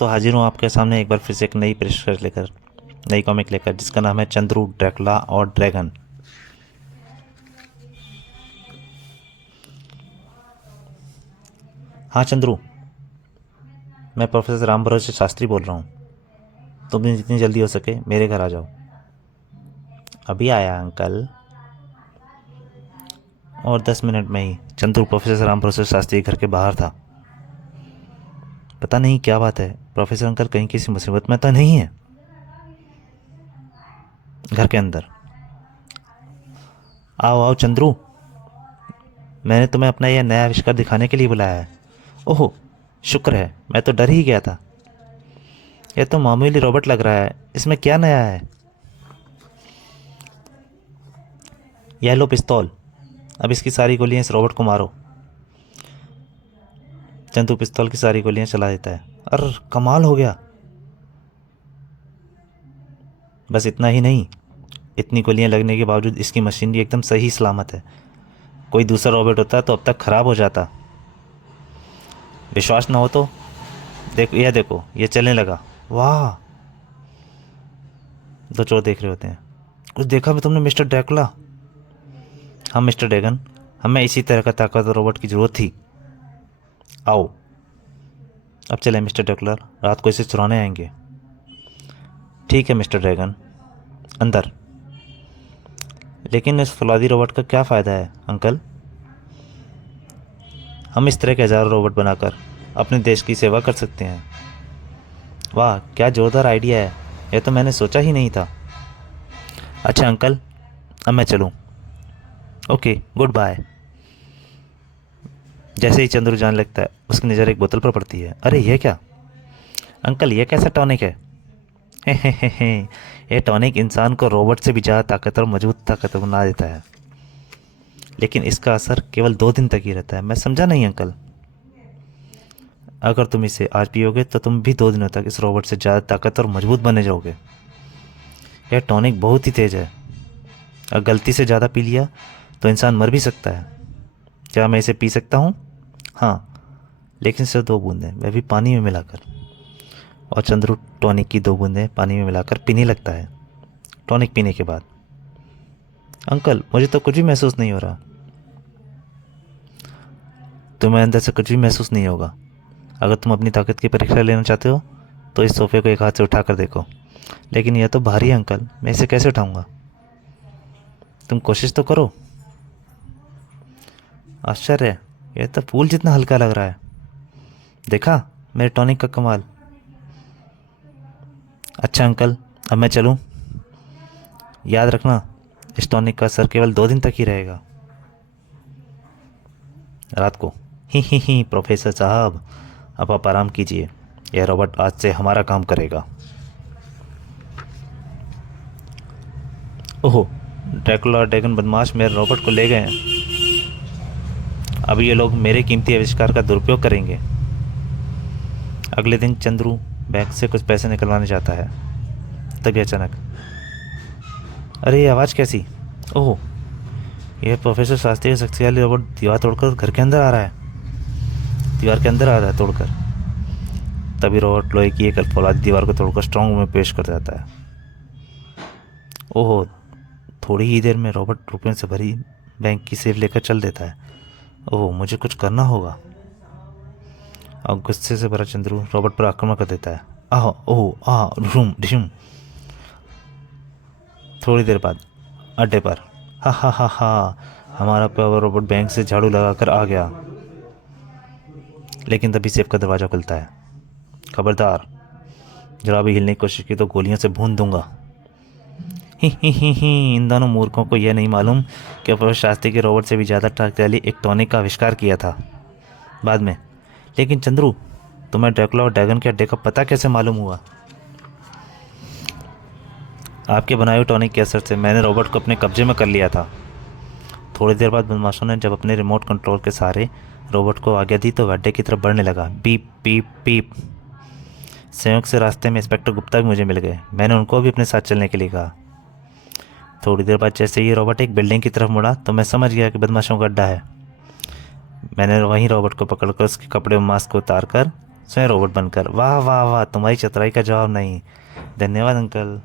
तो हाजिर हूँ आपके सामने एक बार फिर से एक नई पेशकश लेकर, नई कॉमिक लेकर, जिसका नाम है चंद्रू, ड्रैकुला और ड्रैगन। हाँ चंद्रू, मैं प्रोफेसर राम भरोसे शास्त्री बोल रहा हूँ। तुम भी जितनी जल्दी हो सके मेरे घर आ जाओ। अभी आया अंकल। और 10 मिनट में ही चंद्रू प्रोफेसर राम भरोसे शास्त्री के घर के बाहर था। पता नहीं क्या बात है, प्रोफेसर अंकल कहीं किसी मुसीबत में तो नहीं है। घर के अंदर आओ आओ चंद्रू, मैंने तुम्हें अपना यह नया आविष्कार दिखाने के लिए बुलाया है। ओहो, शुक्र है, मैं तो डर ही गया था। यह तो मामूली रोबोट लग रहा है, इसमें क्या नया है? यह लो पिस्तौल, अब इसकी सारी गोलियां इस रोबोट को मारो। चंदू पिस्तौल की सारी गोलियां चला देता है। अरे कमाल हो गया। बस इतना ही नहीं, इतनी गोलियां लगने के बावजूद इसकी मशीनरी एकदम सही सलामत है। कोई दूसरा रोबोट होता तो अब तक खराब हो जाता। विश्वास ना हो तो देखो, यह देखो, यह चलने लगा। वाह। दो चोर देख रहे होते हैं। कुछ देखा भी तुमने मिस्टर ड्रैकुला? हाँ मिस्टर ड्रैगन, हमें इसी तरह का ताकतवर रोबोट की ज़रूरत थी। आओ अब चले मिस्टर ड्रैकुला, रात को इसे चुराने आएंगे। ठीक है मिस्टर ड्रैगन, अंदर। लेकिन इस फौलादी रोबोट का क्या फ़ायदा है अंकल? हम इस तरह के हज़ारों रोबोट बनाकर अपने देश की सेवा कर सकते हैं। वाह क्या ज़ोरदार आइडिया है, यह तो मैंने सोचा ही नहीं था। अच्छा अंकल, अब मैं चलूँ? Okay, good bye. जैसे ही चंद्रू जाने लगता है, उसकी नज़र एक बोतल पर पड़ती है। अरे ये क्या अंकल, ये कैसा टॉनिक है? हे, ये टॉनिक इंसान को रोबोट से भी ज़्यादा ताकतवर, मजबूत ताकतवर बना देता है। लेकिन इसका असर केवल 2 दिन तक ही रहता है। मैं समझा नहीं अंकल। अगर तुम इसे आज पियोगे तो तुम भी 2 दिनों तक इस रोबोट से ज़्यादा ताकतवर और मजबूत बने जाओगे। यह टॉनिक बहुत ही तेज़ है, अगर गलती से ज़्यादा पी लिया तो इंसान मर भी सकता है। क्या मैं इसे पी सकता हूँ? हाँ, लेकिन सिर्फ 2 बूंदें, वह भी पानी में मिलाकर। और चंद्रू टॉनिक की 2 बूंदें पानी में मिलाकर पीने लगता है। टॉनिक पीने के बाद, अंकल मुझे तो कुछ भी महसूस नहीं हो रहा। तुम्हें अंदर से कुछ भी महसूस नहीं होगा। अगर तुम अपनी ताकत की परीक्षा लेना चाहते हो तो इस सोफे को एक हाथ से उठा कर देखो। लेकिन यह तो भारी है अंकल, मैं इसे कैसे उठाऊंगा? तुम कोशिश तो करो। आश्चर्य, यह तो फूल जितना हल्का लग रहा है। देखा मेरे टॉनिक का कमाल। अच्छा अंकल, अब मैं चलूं? याद रखना, इस टॉनिक का असर केवल 2 दिन तक ही रहेगा। रात को, ही प्रोफेसर साहब, अब आप आराम कीजिए, यह रोबोट आज से हमारा काम करेगा। ओहो, ड्रैकुला और ड्रैगन बदमाश मेरे रोबोट को ले गए हैं। अब ये लोग मेरे कीमती आविष्कार का दुरुपयोग करेंगे। अगले दिन चंद्रू बैंक से कुछ पैसे निकलवाने जाता है, तभी अचानक, अरे ये आवाज़ कैसी? ओह, यह प्रोफेसर शास्त्री का शक्तिशाली रोबोट दीवार तोड़कर घर के अंदर आ रहा है। दीवार के अंदर आ रहा है तोड़कर। तभी रोबोट लोहे की एक फौलादी दीवार को तोड़कर स्ट्रॉन्ग रूम में पेश कर जाता है। ओहो, थोड़ी ही देर में रोबोट रुपयों से भरी बैंक की सेफ लेकर चल देता है। ओह, मुझे कुछ करना होगा। और गुस्से से भरा चंद्रू रोबोट पर आक्रमण कर देता है। आह, ओह आह, ढूम ढिशुम। थोड़ी देर बाद अड्डे पर, हा, हमारा पावर रोबोट बैंक से झाड़ू लगाकर आ गया। लेकिन तभी सेफ का दरवाज़ा खुलता है। खबरदार, जरा भी हिलने की कोशिश की तो गोलियों से भून दूंगा। ही, इन दोनों मूर्खों को यह नहीं मालूम कि प्रोफेसर शास्त्री के रोबोट से भी ज़्यादा ताकतशाली एक टॉनिक का आविष्कार किया था बाद में। लेकिन चंद्रू, तुम्हें ड्रैकुला और ड्रैगन के अड्डे का पता कैसे मालूम हुआ? आपके बनाए हुए टॉनिक के असर से मैंने रोबोट को अपने कब्जे में कर लिया था। थोड़ी देर बाद बदमाशों ने जब अपने रिमोट कंट्रोल के सहारे रोबोट को आज्ञा दी तो वह अड्डे की तरफ बढ़ने लगा। Beep beep beep. संयोग से रास्ते में इंस्पेक्टर गुप्ता भी मुझे मिल गए। मैंने उनको भी अपने साथ चलने के लिए कहा। थोड़ी देर बाद जैसे ही रोबोट एक बिल्डिंग की तरफ मुड़ा तो मैं समझ गया कि बदमाशों का अड्डा है। मैंने वहीं रोबोट को पकड़कर उसके कपड़े और मास्क को उतार कर स्वयं रोबोट बनकर। वाह वाह वाह, तुम्हारी चतुराई का जवाब नहीं। धन्यवाद अंकल।